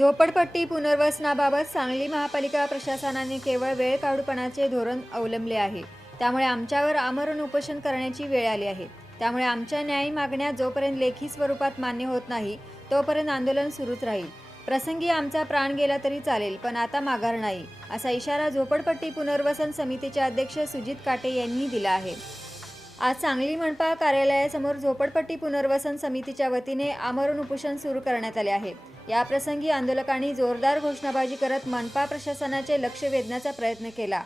झोपडपट्टी पुनर्वसनाबाबत सांगली महापालिका प्रशासनाने केवळ वेळ काढूपणाचे धोरण अवलंबले आहे. त्यामुळे आमच्यावर आमरण उपोषण करण्याची वेळ आली आहे. त्यामुळे आमच्या न्याय मागण्या जोपर्यंत लेखी स्वरूपात मान्य होत नाही तोपर्यंत आंदोलन सुरूच राहील. प्रसंगी आमचा प्राण गेला तरी चालेल पण आता माघार नाही असा इशारा झोपडपट्टी पुनर्वसन समितीचे अध्यक्ष सुजित काटे यांनी दिला आहे. आज सांगली मनपा कार्यालयासमोर झोपडपट्टी पुनर्वसन समितीच्या वतीने आमरण उपोषण सुरू करण्यात आले आहे. या प्रसंगी आंदोलकांनी जोरदार घोषणाबाजी करत मनपा प्रशासनाचे लक्ष वेधण्याचा प्रयत्न केला.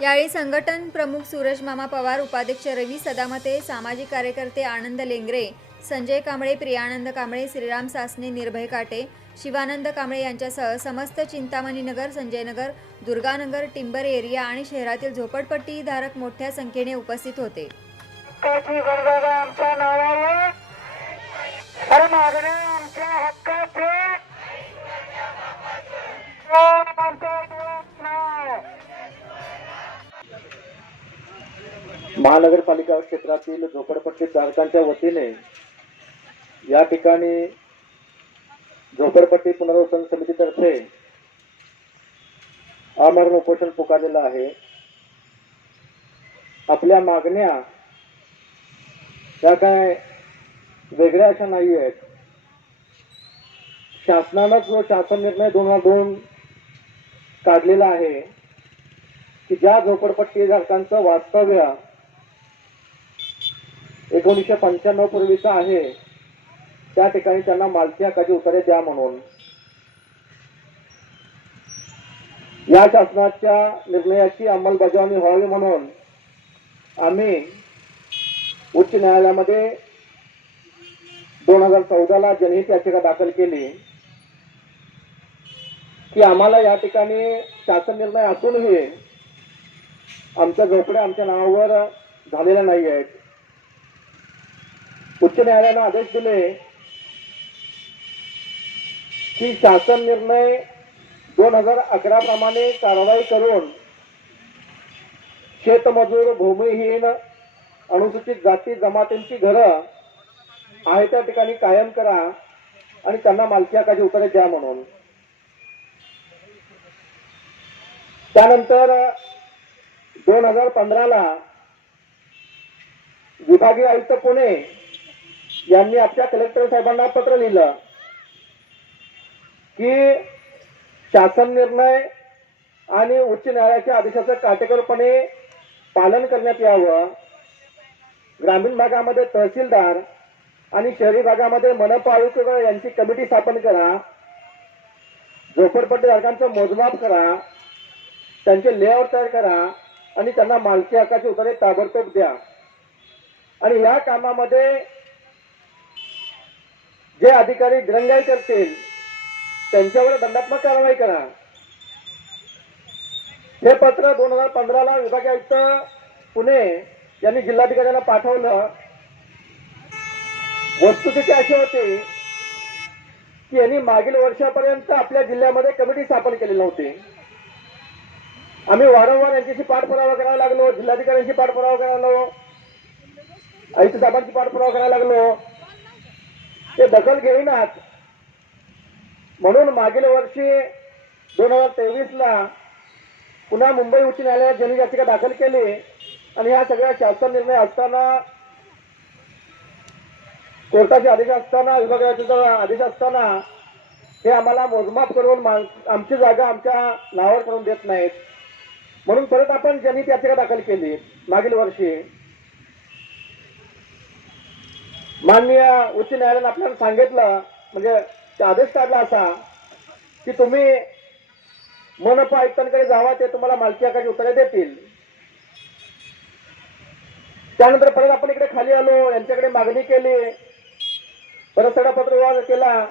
यावेळी संघटन प्रमुख सूरज मामा पवार उपाध्यक्ष रवी सदामते सामाजिक कार्यकर्ते आनंद लेंगरे संजय कांबळे प्रियानंद कांबळे श्रीराम सासने निर्भय काटे शिवानंद कांबळे यांच्यासह समस्त चिंतामणी नगर संजयनगर दुर्गानगर टिंबर एरिया आणि शहरातील झोपडपट्टी धारक मोठ्या संख्येने उपस्थित होते. हक्काची गरज आमच्या नावावर. अरे मागण्या आमच्या हक्काचे. महानगरपालिका क्षेत्रातील झोपडपट्टी धारकांच्या वतीने या ठिकाणी झोपडपट्टी पुनर्वसन समितीतर्फे आमरण उपोषण पुकारलेलं आहे. आपल्या मागण्या त्या काय वेगळ्या अशा नाही आहेत. शासनानंच शासन निर्णय दोन हजार दोन काढलेला आहे की ज्या झोपडपट्टी धारकांचं वास्तव्य एकोणीसशे पंच्याण्णव पूर्वीचं आहे त्या ठिकाणी त्यांना मालकी हक्काची उत्तरे द्या म्हणून. या शासनाच्या निर्णयाची अंमलबजावणी व्हावी म्हणून आम्ही उच्च न्यायालयामध्ये दोन हजार चौदाला जनहित याचिका दाखल केली की आम्हाला या ठिकाणी शासन निर्णय असूनही आमच्या झोपड्या आमच्या नावावर झालेल्या नाही आहेत. उच्च न्यायालयानं आदेश दिले की शासन निर्णय दोन हजार अकरा प्रमाणे कारवाई करून शेतमजूर भूमिहीन अनुसूचित जाती जमातींची घरं आहे त्या ठिकाणी कायम करा आणि त्यांना मालकी हक्काची उत्तरे द्या म्हणून. त्यानंतर दोन हजार पंधराला विभागीय आयुक्त पुणे यांनी आपल्या कलेक्टर साहेबांना पत्र लिहिलं की शासन निर्णय आणि उच्च न्यायालयाच्या आदेशाचं काटेकोरपणे पालन करण्यात यावं. ग्रामीण भागामध्ये तहसीलदार आणि शहरी भागामध्ये मनपा आयुक्त यांची कमिटी स्थापन करा. झोपडपट्टी धारकांचं मोजमाप करा. त्यांचे लेआउट तयार करा आणि त्यांना मालकी हक्काचे उतारे ताबडतोब द्या. आणि या कामामध्ये जे अधिकारी दिरंगाई करतील त्यांच्यावर दंडात्मक कारवाई करा. हे पत्र दोन हजार पंधराला विभागीय आयुक्त पुणे यांनी जिल्हाधिकाऱ्यांना पाठवलं. वस्तुस्थिती अशी होती की यांनी मागील वर्षापर्यंत आपल्या जिल्ह्यामध्ये कमिटी स्थापन केली नव्हती. आम्ही वारंवार यांच्याशी पाठपुरावा करावा लागलो जिल्हाधिकाऱ्यांशी पाठपुरावा करायला लागलो आयुक्त साहेबांची पाठपुरावा करायला लागलो. ते दखल घेईनात. म्हणून मागील वर्षी दोन हजार तेवीस ला पुन्हा मुंबई उच्च न्यायालयात जनहित दाखल केली. आणि ह्या सगळ्या शासन निर्णय असताना कोर्टाचे आदेश असताना विभागाचे आदेश असताना हे आम्हाला मोजमाप करून आमची जागा आमच्या नावावर करून देत नाहीत. म्हणून परत आपण ज्यांनी याचिका दाखल केली मागील वर्षी. माननीय उच्च न्यायालयाने आपल्याला सांगितलं म्हणजे ते आदेश काढला असा की तुम्ही मनपा आयुक्तांकडे जावा ते तुम्हाला मालकी हक्काची उत्तरे देतील. त्यानंतर परत आपण इकडे खाली आलो यांच्याकडे मागणी केली. परत सगळा पत्रव्यवहार केला.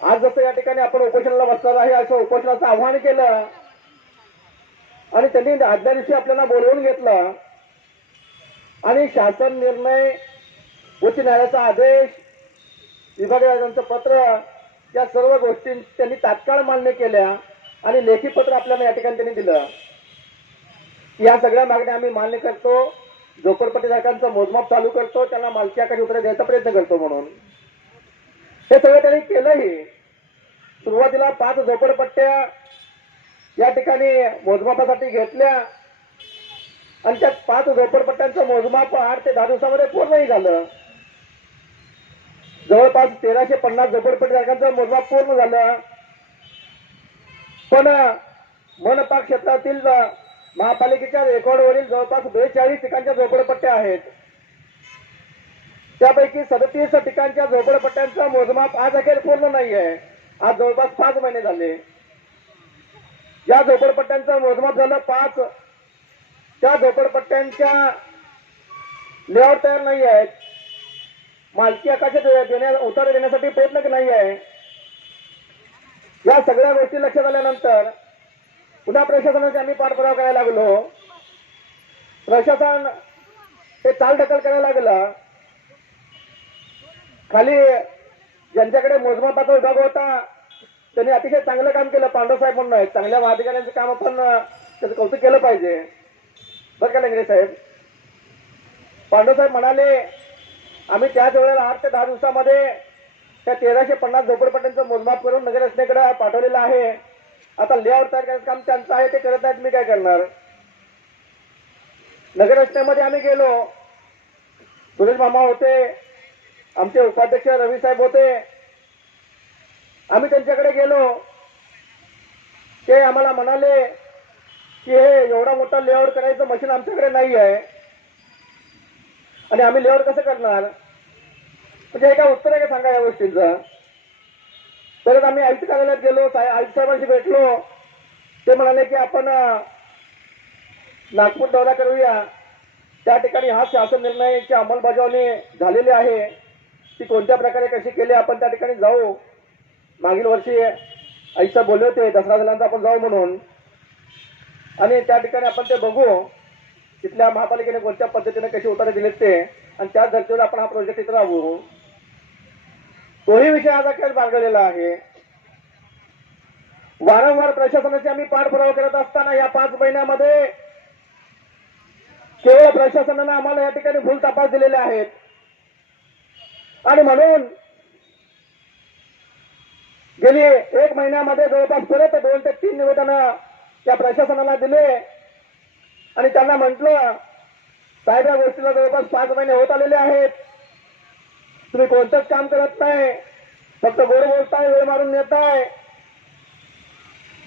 आज जसं या ठिकाणी आपण उपोषणाला बसणार आहे असं उपोषणाचं आव्हान केलं. आणि त्यांनी आदल्या दिवशी आपल्याला बोलवून घेतलं. आणि शासन निर्णय उच्च न्यायालयाचा आदेश विभागीय आयुक्तांचं पत्र या सर्व गोष्टी त्यांनी तात्काळ मान्य केल्या आणि लेखी पत्र आपल्याला या ठिकाणी त्यांनी दिलं. या सगळ्या मागण्या आम्ही मान्य करतो. झोपडपट्टीधारकांचं मोजमाप चालू करतो त्यांना मालकी उतर द्यायचा प्रयत्न करतो म्हणून. हे सगळं त्यांनी केलंही. सुरुवातीला पाच झोपडपट्ट्या या ठिकाणी मोजमापासाठी घेतल्या. आणि त्या पाच झोपडपट्ट्यांचं मोजमाप आठ ते दहा दिवसामध्ये पूर्णही झालं. जवळपास तेराशे पन्नास झोपडपट्टीधारकांचं मोजमाप पूर्ण झालं. पण मनपा क्षेत्रातील महापालिकेच्या रेकॉर्डवरील जवळपास बेचाळीस ठिकाणच्या झोपडपट्ट्या आहेत. त्यापैकी सदतीस ठिकाणच्या झोपडपट्ट्यांचा मोजमाप आज अखेर पूर्ण नाही आहे आज जवळपास पाच महिने झाले. या झोपडपट्ट्यांचं मोजमाप झालं पाच. त्या झोपडपट्ट्यांच्या लेआउट तयार नाही आहेत मालकी आकाशात देण्या उतार देण्यासाठी प्रयत्न नाही आहे या सगळ्या गोष्टी लक्षात आल्यानंतर पुन्हा प्रशासनाचे आम्ही पाठपुरावा करायला लागलो. प्रशासन हे चालढकल करायला लागलं. खाली ज्यांच्याकडे मोजमापाचा विभाग होता त्यांनी अतिशय चांगलं काम केलं पांडव साहेब म्हणून. आहेत चांगल्या महाधिकाऱ्यांचं काम आपण त्याचं कौतुक केलं पाहिजे. बरं का लंगडे साहेब? पांडव साहेब म्हणाले आम्ही त्याच वेळेला आठ ते दहा दिवसामध्ये त्या तेराशे पन्नास झोपडपट्ट्यांचं मोजमाप करून नगर रचनेकडे पाठवलेलं आहे. आता लेआउट तयार करायचं काम त्यांचं आहे ते करत नाहीत मी काय करणार? नगर रचनेमध्ये आम्ही गेलो. सुरेश मामा होते आमचे उपाध्यक्ष रवी साहेब होते. आम्ही त्यांच्याकडे गेलो. ते आम्हाला म्हणाले की हे एवढा मोठा लेआउट करायचं मशीन आमच्याकडे नाही आहे. आणि आम्ही लेआउट कसं करणार? म्हणजे हे काय उत्तर आहे का सांगा या गोष्टींचं? परत आम्ही आयुक्त कार्यालयात गेलो साहेब आयुक्त साहेबांशी भेटलो. ते म्हणाले की आपण नागपूर दौरा करूया. त्या ठिकाणी हा शासन निर्णयाची अंमलबजावणी झालेली आहे. ती कोणत्या प्रकारे कशी केली आपण त्या ठिकाणी जाऊ. मागील वर्षी आयुष्या बोलले होते दसरा झाल्यानंतर आपण जाऊ म्हणून. आणि त्या ठिकाणी आपण ते बघू तिथल्या महापालिकेने कोणत्या पद्धतीने कशी उतारे दिलेत ते. आणि त्याच धर्तीवर आपण हा प्रोजेक्ट इथं राहू तोही विषय आज अखेर बांधलेला आहे. वारंवार प्रशासनाचे आम्ही पाठपुरावा करत असताना या पाच महिन्यामध्ये केवळ प्रशासनानं आम्हाला या ठिकाणी भूल तपास दिलेले आहेत. आणि म्हणून गेली एक महिन्यामध्ये जवळपास परत दोन ते तीन निवेदनं त्या प्रशासनाला दिले. आणि त्यांना म्हटलं साहेब या गोष्टीला जवळपास पाच महिने होत आलेले आहेत. तुम्ही कोणतंच काम करत नाही. फक्त गोड बोलताय वेळ मारून नेताय.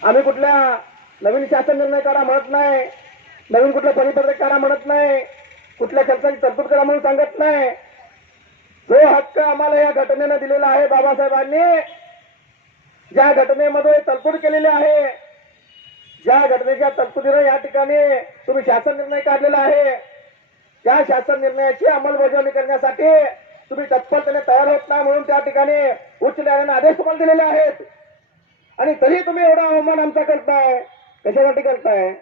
आम्ही कुठल्या नवीन शासन निर्णय करा म्हणत नाही. नवीन कुठलं परिपत्रक करा म्हणत नाही. कुठल्या खर्चाची तरतूद करा म्हणून सांगत नाही. जो हक्क आम्हाला या घटनेनं दिलेला आहे बाबासाहेबांनी ज्या घटनेमध्ये तरतूद केलेली आहे ज्या घटनेच्या तरतुदीनं या ठिकाणी तुम्ही शासन निर्णय काढलेला आहे त्या शासन निर्णयाची अंमलबजावणी करण्यासाठी तुम्ही तत्परतेने तयार होत नाही म्हणून त्या ठिकाणी उच्च न्यायालयाने आदेश तुम्हाला दिलेले आहेत. आणि तरी तुम्ही एवढा अवमान आमचा करताय. कशासाठी करताय?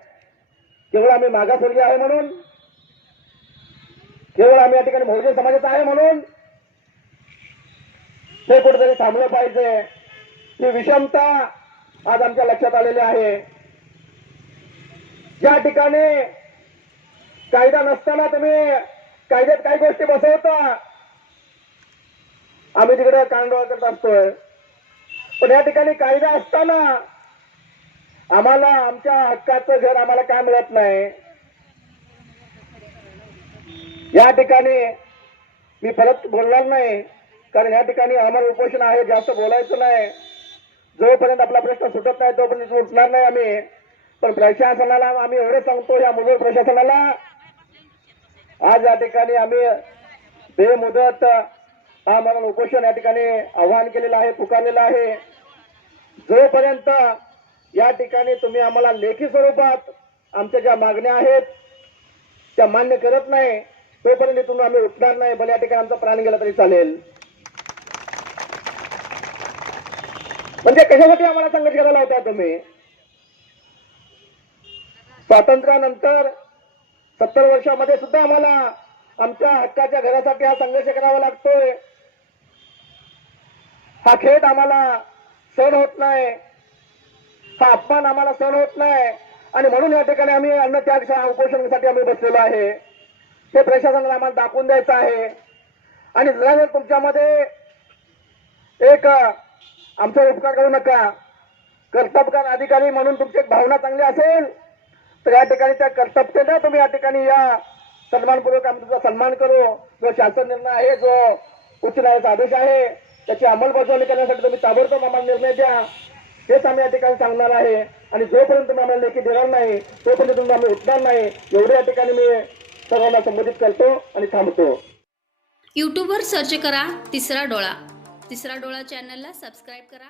केवळ आम्ही मागासवर्गीय आहे म्हणून? केवळ आम्ही या ठिकाणी बहुजन समाजाचा आहे म्हणून? ते कुठेतरी थांबलं पाहिजे. ही विषमता आज आमच्या लक्षात आलेली आहे. ज्या ठिकाणी कायदा नसताना तुम्ही कायद्यात काही गोष्टी बसवता आम्ही तिकडे कांडोळा करत असतोय. पण या ठिकाणी कायदा असताना आम्हाला आमच्या हक्काचं घर आम्हाला काय मिळत नाही? या ठिकाणी मी परत बोलणार नाही कारण या ठिकाणी आम्हाला उपोषण आहे जास्त बोलायचं नाही. जोपर्यंत आपला प्रश्न सुटत नाही तोपर्यंत सुटणार नाही आम्ही. पण प्रशासनाला आम्ही एवढं सांगतो या मुलं प्रशासनाला. आज या ठिकाणी आम्ही बेमुदत आमरण उपोषण या ठिकाणी आवाहन केलेलं आहे पुकारलेलं आहे. जोपर्यंत या ठिकाणी तुम्ही आम्हाला लेखी स्वरूपात आमच्या ज्या मागण्या आहेत त्या मान्य करत नाही तोपर्यंत इथून आम्ही उठणार नाही भले या ठिकाणी आमचा प्राण गेला तरी चालेल. म्हणजे कशासाठी आम्हाला संघर्ष करायला होता तुम्ही? स्वातंत्र्यानंतर सत्तर वर्षामध्ये सुद्धा आम्हाला आमच्या हक्काच्या घरासाठी हा संघर्ष करावा लागतोय. हा खेळ आम्हाला सहन होत नाही. हा अपमान आम्हाला सहन होत नाही. आणि म्हणून या ठिकाणी आम्ही अन्न त्याग उपोषणासाठी आम्ही बसलेलो आहे. ते प्रशासनाला आम्हाला दाखवून द्यायचं आहे. आणि जर तुमच्यामध्ये एक आमचा उपकार करू नका. कर्तबकार अधिकारी म्हणून तुमची एक भावना चांगली असेल तर या ठिकाणी त्या कर्तव्याने तुम्ही या ठिकाणी या. सन्मानपूर्वक आम्ही तुमचा सन्मान करू. जो शासन निर्णय आहे जो उच्च न्यायालयाचा आदेश आहे त्याची अंमलबजावणी करण्यासाठी तुम्ही ताबडतोब आम्हाला निर्णय द्या. हेच आम्ही या ठिकाणी सांगणार आहे. आणि जोपर्यंत तुम्ही आम्हाला लेखी देणार नाही तोपर्यंत तुम्ही आम्ही उठणार नाही. एवढे या ठिकाणी मी सर्वांना संबोधित करतो आणि थांबतो. यूट्यूबवर सर्च करा तिसरा डोळा. तिसरा डोळा चॅनलला सबस्क्राईब करा.